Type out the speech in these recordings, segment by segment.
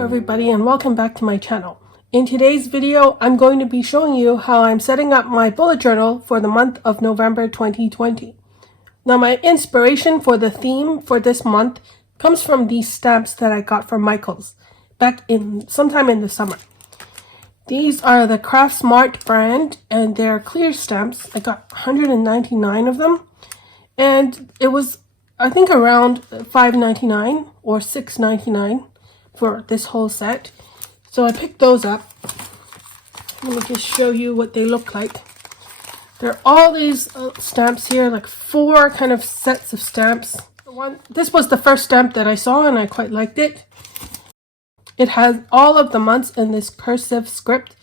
Hello everybody and welcome back to my channel. In today's video, I'm going to be showing you how I'm setting up my bullet journal for the month of November 2020. Now my inspiration for the theme for this month comes from these stamps that I got from Michaels back in sometime in the summer. These are the CRAFTSMART brand and they're clear stamps. I got 199 of them and it was I think around $5.99 or $6.99 for this whole set. So I picked those up. Let me just show you what they look like. There are all these stamps here, like 4 kind of sets of stamps. This was the first stamp that I saw and I quite liked it. It has all of the months in this cursive script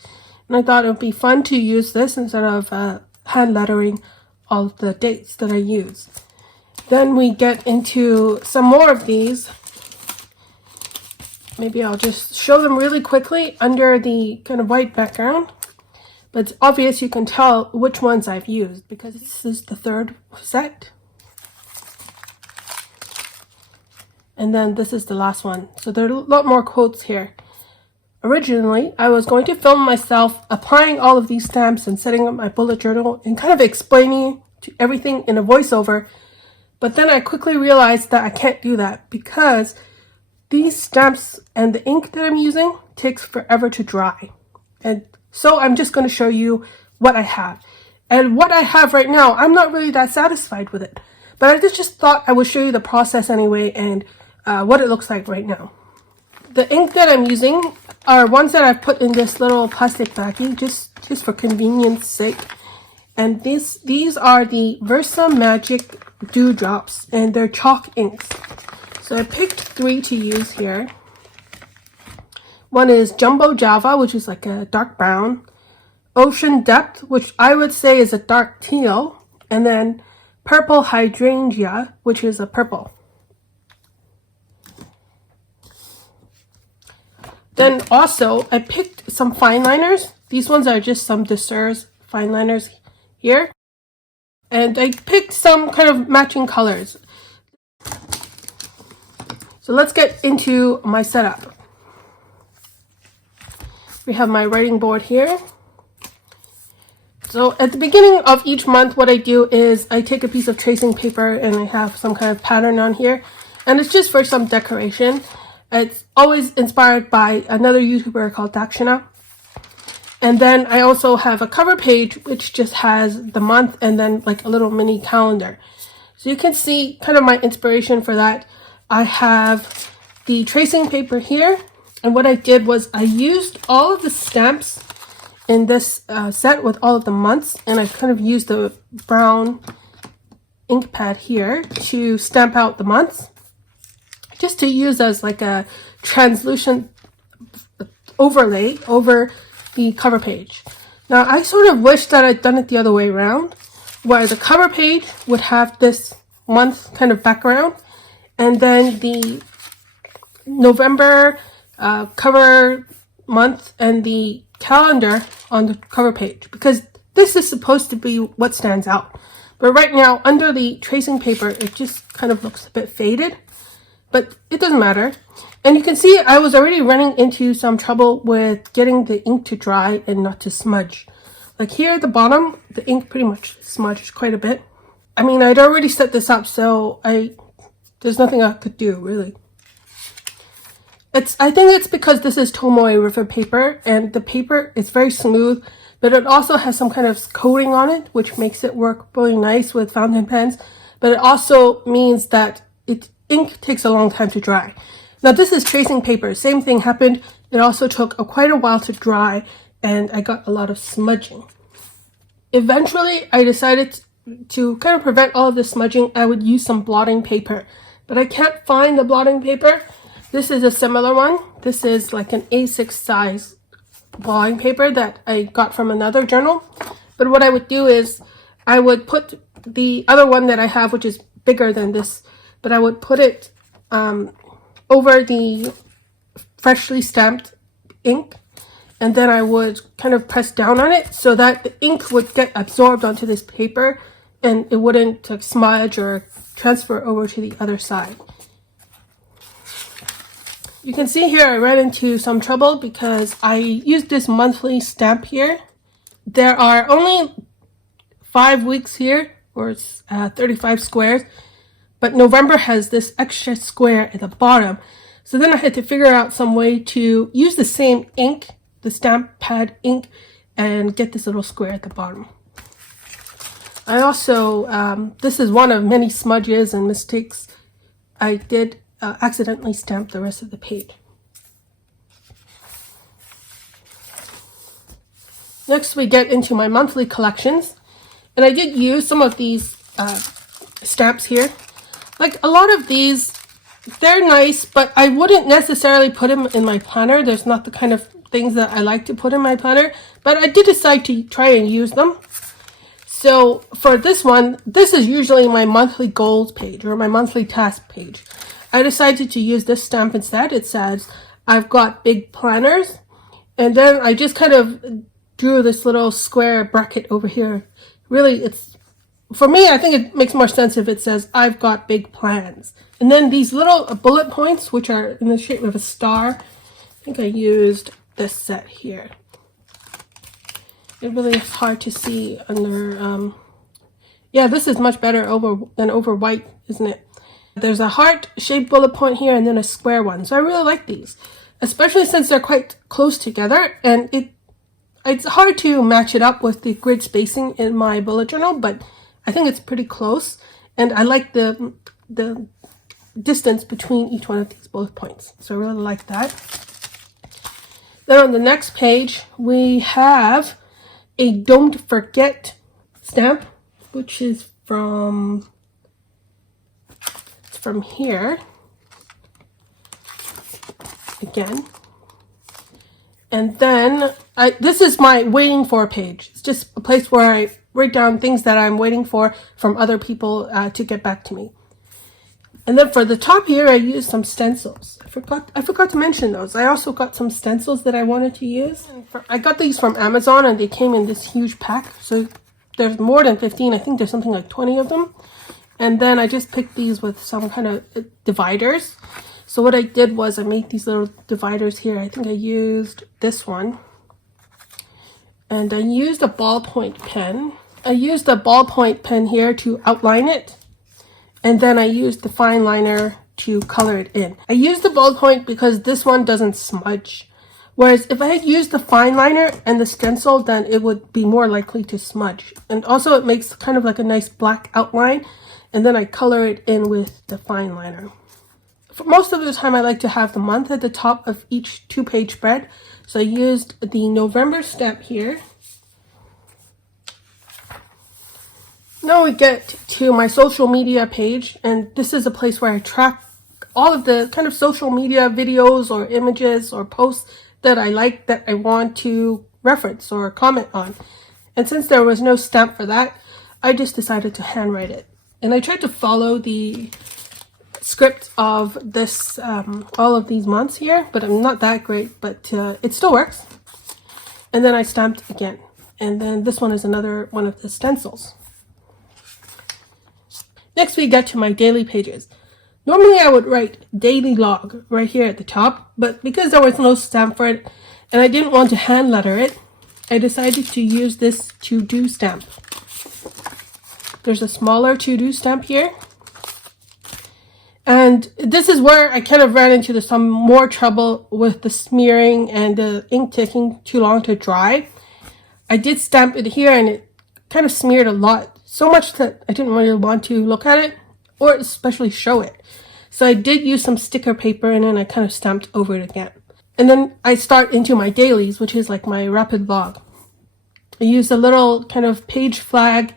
and I thought it would be fun to use this instead of hand lettering all of the dates that I use. Then we get into some more of these. Maybe I'll just show them really quickly under the kind of white background. But it's obvious you can tell which ones I've used because this is the third set. And then this is the last one. So there are a lot more quotes here. Originally, I was going to film myself applying all of these stamps and setting up my bullet journal and kind of explaining to everything in a voiceover. But then I quickly realized that I can't do that because these stamps and the ink that I'm using takes forever to dry. And so I'm just going to show you what I have. And what I have right now, I'm not really that satisfied with it. But I just thought I would show you the process anyway and what it looks like right now. The ink that I'm using are ones that I've put in this little plastic baggie just for convenience sake. And these are the VERSAMAGIC dewdrops and they're chalk inks. So I picked 3 to use here. One is Jumbo Java, which is like a dark brown. Ocean Depth, which I would say is a dark teal. And then Purple Hydrangea, which is a purple. Then also, I picked some fine liners. These ones are just some Dessers fine liners here. And I picked some kind of matching colors. So let's get into my setup. We have my writing board here. So at the beginning of each month, what I do is I take a piece of tracing paper and I have some kind of pattern on here. And it's just for some decoration. It's always inspired by another YouTuber called Dakshina. And then I also have a cover page which just has the month and then like a little mini calendar. So you can see kind of my inspiration for that. I have the tracing paper here, and what I did was I used all of the stamps in this set with all of the months, and I kind of used the brown ink pad here to stamp out the months, just to use as like a translucent overlay over the cover page. Now I sort of wish that I'd done it the other way around, where the cover page would have this month kind of background, and then the November cover month and the calendar on the cover page, because this is supposed to be what stands out. But right now, under the tracing paper, it just kind of looks a bit faded, but it doesn't matter. And you can see I was already running into some trouble with getting the ink to dry and not to smudge. Like here at the bottom, the ink pretty much smudged quite a bit. I mean, I'd already set this up, so there's nothing I could do, really. I think it's because this is Tomoe River paper, and the paper is very smooth, but it also has some kind of coating on it, which makes it work really nice with fountain pens. But it also means that ink takes a long time to dry. Now this is tracing paper. Same thing happened. It also took quite a while to dry, and I got a lot of smudging. Eventually, I decided to kind of prevent all of the smudging, I would use some blotting paper. But I can't find the blotting paper. This is a similar one. This is like an A6 size blotting paper that I got from another journal. But what I would do is I would put the other one that I have, which is bigger than this, but I would put it over the freshly stamped ink, and then I would kind of press down on it so that the ink would get absorbed onto this paper and it wouldn't smudge or transfer over to the other side. You can see here I ran into some trouble because I used this monthly stamp here. There are only 5 weeks here, or 35 squares, but November has this extra square at the bottom. So then I had to figure out some way to use the same ink, the stamp pad ink, and get this little square at the bottom. I also, this is one of many smudges and mistakes. I did accidentally stamp the rest of the page. Next we get into my monthly collections, and I did use some of these stamps here. Like a lot of these, they're nice, but I wouldn't necessarily put them in my planner. There's not the kind of things that I like to put in my planner, but I did decide to try and use them. So for this one, this is usually my monthly goals page or my monthly task page. I decided to use this stamp instead. It says, I've got big planners. And then I just kind of drew this little square bracket over here. Really, it's, for me, I think it makes more sense if it says, I've got big plans. And then these little bullet points, which are in the shape of a star, I think I used this set here. It really is hard to see under, yeah, this is much better than over white, isn't it? There's a heart-shaped bullet point here and then a square one. So I really like these, especially since they're quite close together. And it's hard to match it up with the grid spacing in my bullet journal, but I think it's pretty close. And I like the distance between each one of these bullet points. So I really like that. Then on the next page, we have a Don't Forget stamp, which is from here again. And then this is my waiting for page. It's just a place where I write down things that I'm waiting for from other people to get back to me. And then for the top here, I used some stencils. I forgot to mention those. I also got some stencils that I wanted to use. I got these from Amazon and they came in this huge pack. So there's more than 15. I think there's something like 20 of them. And then I just picked these with some kind of dividers. So what I did was I made these little dividers here. I think I used this one. And I used a ballpoint pen. I used a ballpoint pen here to outline it. And then I used the fine liner to color it in. I used the ballpoint because this one doesn't smudge. Whereas if I had used the fine liner and the stencil, then it would be more likely to smudge. And also it makes kind of like a nice black outline. And then I color it in with the fine liner. For most of the time, I like to have the month at the top of each 2-page spread. So I used the November stamp here. Now we get to my social media page, and this is a place where I track all of the kind of social media videos or images or posts that I like, that I want to reference or comment on. And since there was no stamp for that, I just decided to handwrite it. And I tried to follow the script of this, all of these months here, but I'm not that great, but it still works. And then I stamped again. And then this one is another one of the stencils. Next we get to my daily pages. Normally I would write daily log right here at the top, but because there was no stamp for it and I didn't want to hand letter it, I decided to use this to-do stamp. There's a smaller to-do stamp here. And this is where I kind of ran into some more trouble with the smearing and the ink taking too long to dry. I did stamp it here and it kind of smeared a lot. So much that I didn't really want to look at it or especially show it. So I did use some sticker paper and then I kind of stamped over it again. And then I start into my dailies, which is like my rapid log. I used a little kind of page flag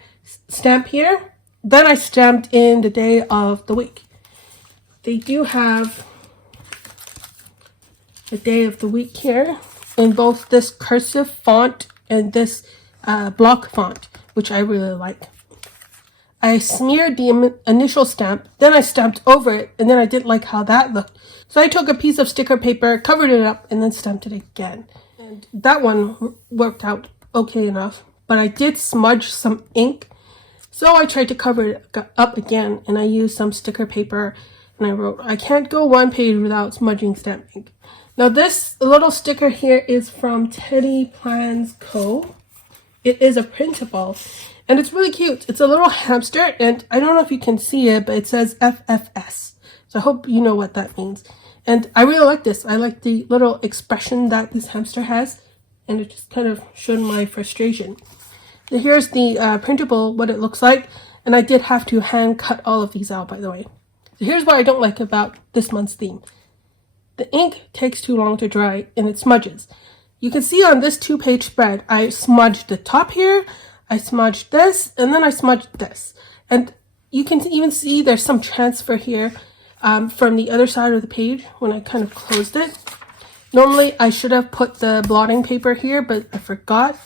stamp here. Then I stamped in the day of the week. They do have the day of the week here in both this cursive font and this block font, which I really like. I smeared the initial stamp, then I stamped over it, and then I didn't like how that looked. So I took a piece of sticker paper, covered it up, and then stamped it again. And that one worked out okay enough, but I did smudge some ink. So I tried to cover it up again, and I used some sticker paper, And I wrote, I can't go one page without smudging stamp ink. Now this little sticker here is from Teddy Plans Co. It is a printable and it's really cute. It's a little hamster and I don't know if you can see it, but it says FFS. So I hope you know what that means. And I really like this. I like the little expression that this hamster has, and it just kind of showed my frustration. So here's the printable, what it looks like, and I did have to hand cut all of these out, by the way. So here's what I don't like about this month's theme. The ink takes too long to dry and it smudges. You can see on this 2-page spread, I smudged the top here, I smudged this, and then I smudged this. And you can even see there's some transfer here from the other side of the page when I kind of closed it. Normally, I should have put the blotting paper here, but I forgot,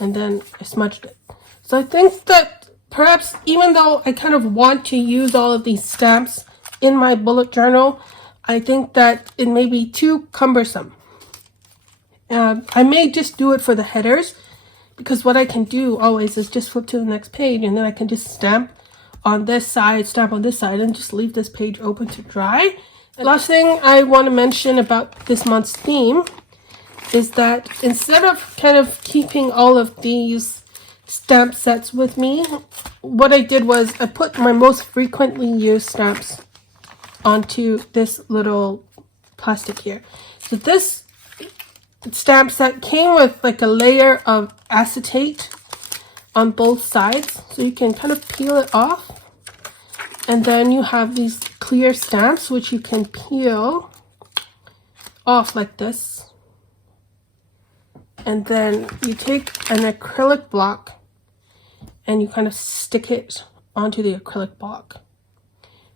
and then I smudged it. So I think that perhaps even though I kind of want to use all of these stamps in my bullet journal, I think that it may be too cumbersome. I may just do it for the headers, because what I can do always is just flip to the next page, and then I can just stamp on this side, stamp on this side, and just leave this page open to dry. The last thing I want to mention about this month's theme is that instead of kind of keeping all of these stamp sets with me, what I did was I put my most frequently used stamps onto this little plastic here. So this stamp set came with like a layer of acetate on both sides, so you can kind of peel it off. And then you have these clear stamps which you can peel off like this. And then you take an acrylic block and you kind of stick it onto the acrylic block.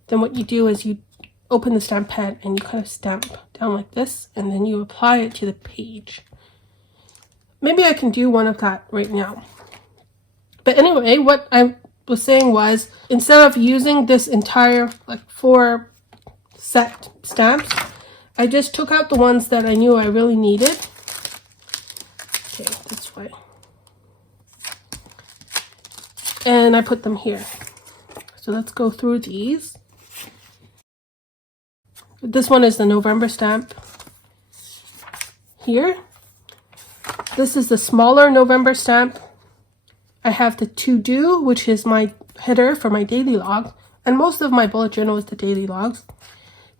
Then what you do is you open the stamp pad and you kind of stamp down like this, and then you apply it to the page. Maybe I can do one of that right now. But anyway, what I was saying was, instead of using this entire like 4 set stamps, I just took out the ones that I knew I really needed. Okay, this way. And I put them here. So let's go through these. This one is the November stamp here. This is the smaller November stamp. I have the to do, which is my header for my daily log, and most of my bullet journal is the daily logs.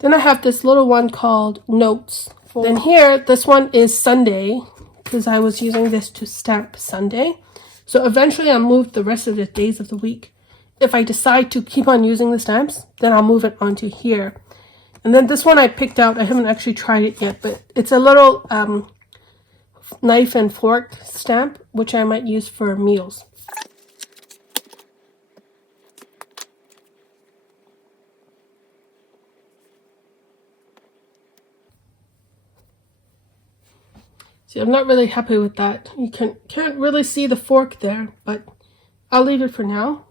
Then I have this little one called notes. Then here, this one is Sunday, because I was using this to stamp Sunday. So eventually I'll move the rest of the days of the week. If I decide to keep on using the stamps, then I'll move it onto here. And then this one I picked out, I haven't actually tried it yet, but it's a little knife and fork stamp, which I might use for meals. See, I'm not really happy with that. You can't really see the fork there, but I'll leave it for now.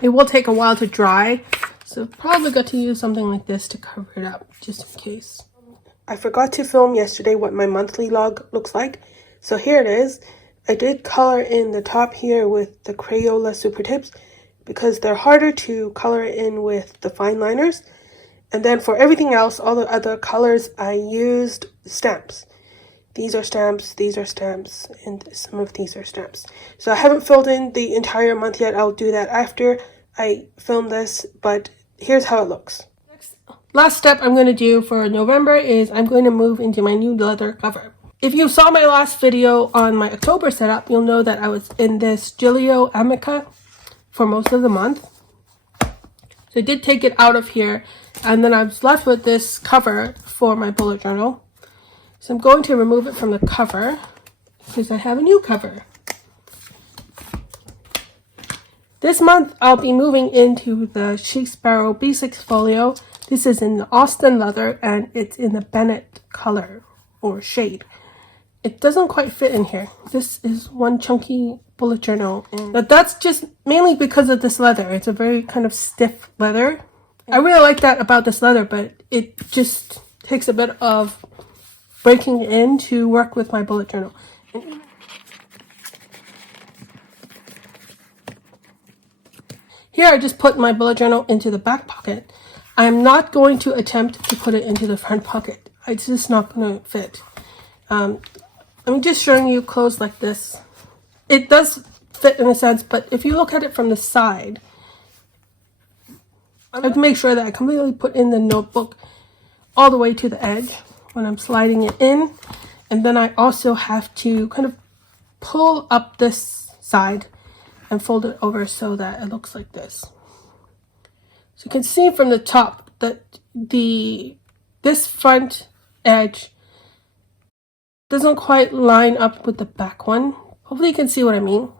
It will take a while to dry, so probably got to use something like this to cover it up, just in case. I forgot to film yesterday what my monthly log looks like, so here it is. I did color in the top here with the Crayola Super Tips because they're harder to color in with the fine liners. And then for everything else, all the other colors, I used stamps. These are stamps, and some of these are stamps. So I haven't filled in the entire month yet. I'll do that after I film this, but here's how it looks. Last step I'm going to do for November is I'm going to move into my new leather cover. If you saw my last video on my October setup, you'll know that I was in this Giglio Amica for most of the month. So I did take it out of here, and then I was left with this cover for my bullet journal. So I'm going to remove it from the cover because I have a new cover. This month I'll be moving into the CHIC SPARROW B6 folio. This is in the AUSTEN leather and it's in the BENNETT color or shade. It doesn't quite fit in here. This is one chunky bullet journal. But that's just mainly because of this leather. It's a very kind of stiff leather. I really like that about this leather, but it just takes a bit of breaking in to work with my bullet journal. Here I just put my bullet journal into the back pocket. I'm not going to attempt to put it into the front pocket. It's just not going to fit. I'm just showing you clothes like this. It does fit in a sense, but if you look at it from the side, I have to make sure that I completely put in the notebook all the way to the edge when I'm sliding it in. And then I also have to kind of pull up this side and fold it over so that it looks like this. So you can see from the top that this front edge doesn't quite line up with the back one. Hopefully you can see what I mean.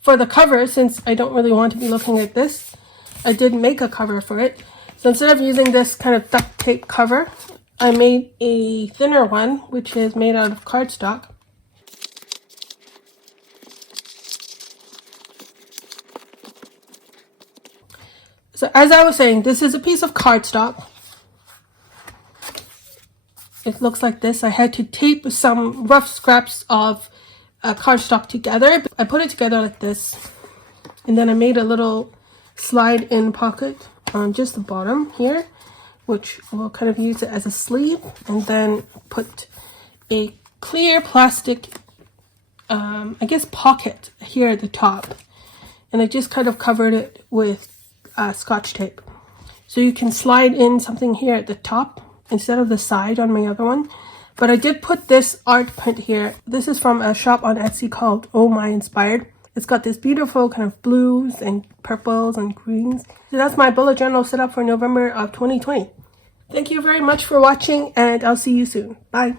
For the cover, since I don't really want to be looking at this, I did make a cover for it. So instead of using this kind of duct tape cover, I made a thinner one, which is made out of cardstock. So as I was saying, this is a piece of cardstock. It looks like this. I had to tape some rough scraps of cardstock together. I put it together like this, and then I made a little slide-in pocket on just the bottom here, which we'll kind of use it as a sleeve, and then put a clear plastic, I guess, pocket here at the top, and I just kind of covered it with Scotch tape. So you can slide in something here at the top instead of the side on my other one. But I did put this art print here. This is from a shop on Etsy called OHMYINSPIRED. It's got this beautiful kind of blues and purples and greens. So that's my bullet journal set up for November of 2020. Thank you very much for watching, and I'll see you soon. Bye.